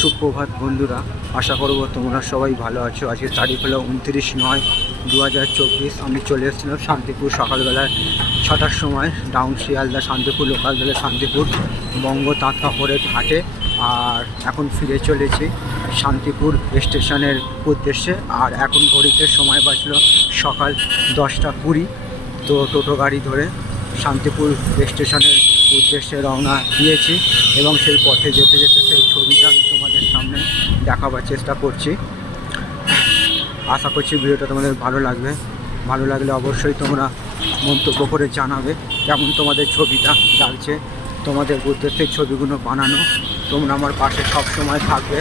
সুপ্রভাত বন্ধুরা, আশা করব তোমরা সবাই ভালো আছো। আজকে তারিখ হলো উনত্রিশ নয় দু হাজার চব্বিশ। আমি চলে এসেছিলাম শান্তিপুর সকালবেলায় ছটার সময় ডাউন শিয়ালদা শান্তিপুর লোকাল দলে শান্তিপুর বঙ্গ তাঁত কাপড়ের ঘাটে। আর এখন ফিরে চলেছি শান্তিপুর স্টেশনের উদ্দেশ্যে। আর এখন ঘড়িতে সময় বাঁচলো সকাল দশটা কুড়ি। তো টোটো গাড়ি ধরে শান্তিপুর স্টেশনের উদ্দেশ্যে রওনা দিয়েছি এবং সেই পথে যেতে যেতে সেই ছবিটা আমি তোমাদের সামনে দেখাবার চেষ্টা করছি। আশা করছি ভিডিওটা তোমাদের ভালো লাগবে। ভালো লাগলে অবশ্যই তোমরা মন্তব্য করে জানাবে কেমন তোমাদের ছবিটা লাগছে, তোমাদের উদ্দেশ্যে ছবিগুলো বানানো। তোমরা আমার পাশে সব সময় থাকবে।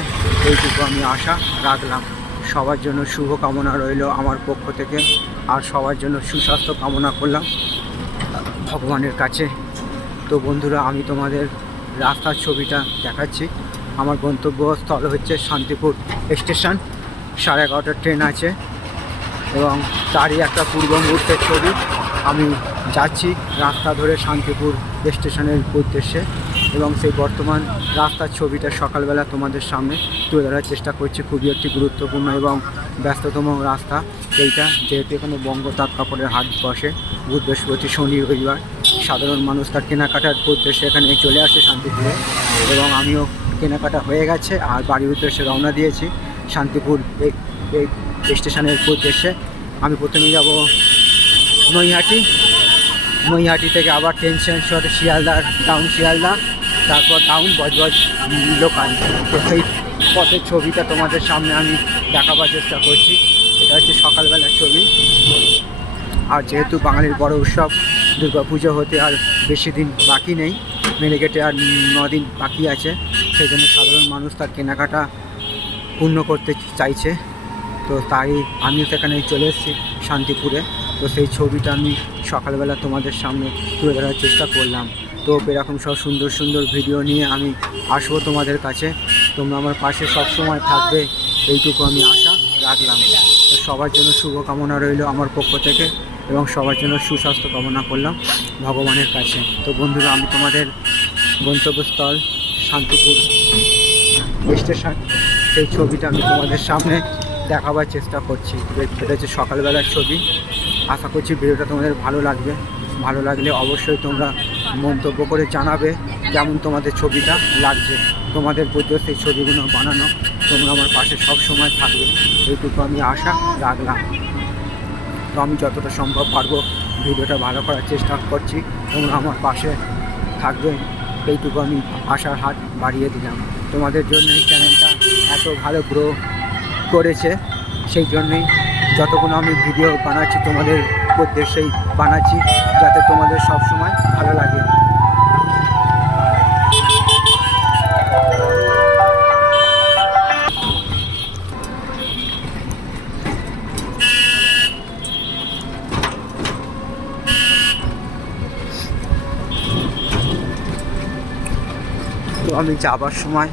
এইটুকু আমি আশা রাখলাম। সবার জন্য শুভ কামনা রইল আমার পক্ষ থেকে। আর সবার জন্য সুস্বাস্থ্য কামনা করলাম। ভগবানের কাছে তো বন্ধুরা, আমি তোমাদের রাস্তার ছবিটা দেখাচ্ছি। আমার গন্তব্যস্থল হচ্ছে শান্তিপুর স্টেশন। সাড়ে এগারোটার ট্রেন আছে এবং তারই একটা পূর্ব মুহূর্তের ছবি। আমি যাচ্ছি রাস্তা ধরে শান্তিপুর স্টেশনের উদ্দেশ্যে এবং সেই বর্তমান রাস্তার ছবিটা সকালবেলা তোমাদের সামনে তুলে ধরার চেষ্টা করছি। খুবই একটি গুরুত্বপূর্ণ এবং ব্যস্ততম রাস্তা। এইটা যেহেতু এখানে বঙ্গ তাঁত কাপড়ের হাট বসে, বুধ বৃহস্পতি, শনি রবিবার। সাধারণ মানুষ তার কেনাকাটার উদ্দেশ্যে এখানে চলে আসে শান্তিপুরে। এবং আমিও কেনাকাটা হয়ে গেছে আর বাড়ির উদ্দেশ্যে রওনা দিয়েছি শান্তিপুর এই স্টেশনের উদ্দেশ্যে। আমি প্রথমে যাব নৈহাটি। নৈহাটি থেকে আবার ট্রেন চেঞ্জ করে শিয়ালদা টাউন শিয়ালদা তারপর টাউন বজবজ লোকাল তো সেই পথের ছবিটা তোমাদের সামনে আমি দেখাবার চেষ্টা করছি। এটা হচ্ছে সকালবেলার ছবি। আর যেহেতু বাঙালির বড় উৎসব দুর্গা পুজো হতে আর বেশি দিন বাকি নেই। মেলেগেটে আর দিন বাকি আছে। সেই জন্য সাধারণ মানুষ তার কেনাকাটা পূর্ণ করতে চাইছে। তো তাই আমিও সেখানে চলে এসেছি শান্তিপুরে। তো সেই ছবিটা আমি সকালবেলা তোমাদের সামনে তুলে ধরার চেষ্টা করলাম। তো এরকম সব সুন্দর সুন্দর ভিডিও নিয়ে আমি আসব তোমাদের কাছে। তোমরা আমার পাশে সব সময় থাকবে। এইটুকু আমি আশা রাখলাম। তো সবার জন্য শুভকামনা রইল আমার পক্ষ থেকে। এবং সবার জন্য সুস্বাস্থ্য কামনা করলাম ভগবানের কাছে। তো বন্ধুরা, আমি তোমাদের গন্তব্যস্থল শান্তিপুর স্টেশন, সেই ছবিটা আমি তোমাদের সামনে দেখাবার চেষ্টা করছি। এটা হচ্ছে সকালবেলার ছবি। আশা করছি ভিডিওটা তোমাদের ভালো লাগবে। ভালো লাগলে অবশ্যই তোমরা মন্তব্য করে জানাবে কেমন তোমাদের ছবিটা লাগছে। তোমাদের বুঝতে সেই ছবিগুলো বানানো তোমরা আমার পাশে সব সময় থাকবে। এইটুকু আমি আশা রাখলাম। তো আমি যতটা সম্ভব পারব ভিডিওটা ভালো করার চেষ্টা করছি তোমরা আমার পাশে থাকবে এইটুকু আমি আশার হাত বাড়িয়ে দিলাম। তোমাদের জন্য এই চ্যানেলটা এত ভালো গ্রো করেছে, সেই জন্যেই যতক্ষণ আমি ভিডিও বানাচ্ছি, তোমাদের উদ্দেশ্যেই বানাচ্ছি, যাতে তোমাদের সব সময় ভালো লাগে। তো আমি যাবার সময়,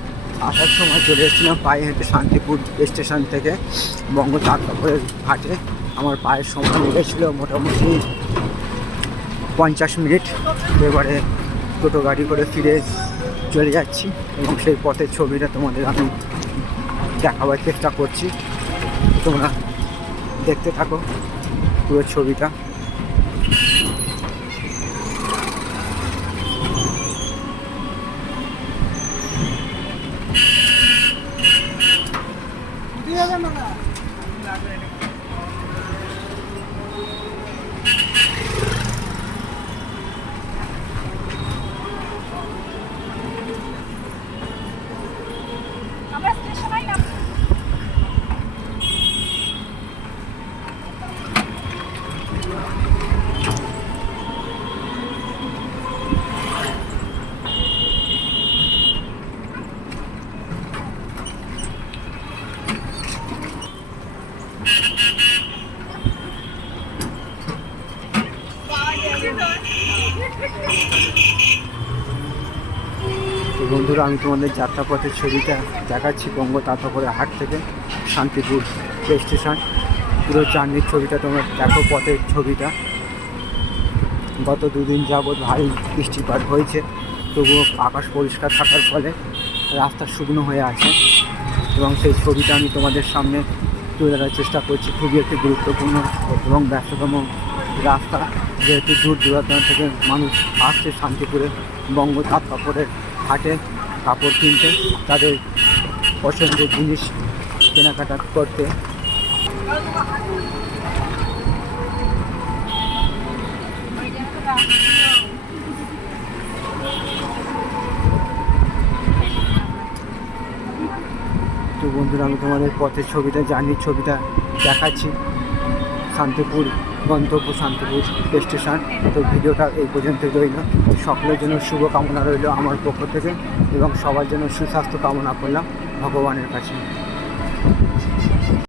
আসার সময় চলে এসেছিলাম পায়ে হেঁটে শান্তিপুর স্টেশন থেকে বঙ্গ চার কাপড়ের ঘাটে। আমার পায়ের সময় লেগেছিলো মোটামুটি পঞ্চাশ মিনিট। এবারে টোটো গাড়ি করে ফিরে চলে যাচ্ছি এবং সেই পথের ছবিটা তোমাদের আমি দেখাবার চেষ্টা করছি। তোমরা দেখতে থাকো পুরো ছবিটা। তো বন্ধুরা, আমি তোমাদের যাত্রাপথের ছবিটা দেখাচ্ছি বঙ্গ তাঁতাপুরের হাট থেকে শান্তিপুর স্টেশন। পুরো জার্নির ছবিটা তোমরা দেখো, পথের ছবিটা। গত দুদিন যাবৎ ভারী বৃষ্টিপাত হয়েছে, তবুও আকাশ পরিষ্কার থাকার ফলে রাস্তা শুকনো হয়ে আছে এবং সেই ছবিটা আমি তোমাদের সামনে তুলে ধরার চেষ্টা করছি। খুবই একটি গুরুত্বপূর্ণ এবং ব্যস্ততম রাস্তা যেহেতু দূর দূরান্ত থেকে মানুষ আসছে শান্তিপুরে বঙ্গ তাঁত কাপড়ের হাটে, কাপড় কিনতে, তাদের পছন্দের জিনিস কেনাকাটা করতে। তো বন্ধুরা, আমি তোমাদের পথের ছবিটা, জার্নির ছবিটা দেখাচ্ছি। শান্তিপুর গন্তব্য শান্তিপুর স্টেশন তো ভিডিওটা এই পর্যন্ত রইল। সকলের জন্য শুভকামনা রইল আমার পক্ষ থেকে এবং সবার জন্য সুস্বাস্থ্য কামনা করলাম ভগবানের কাছে।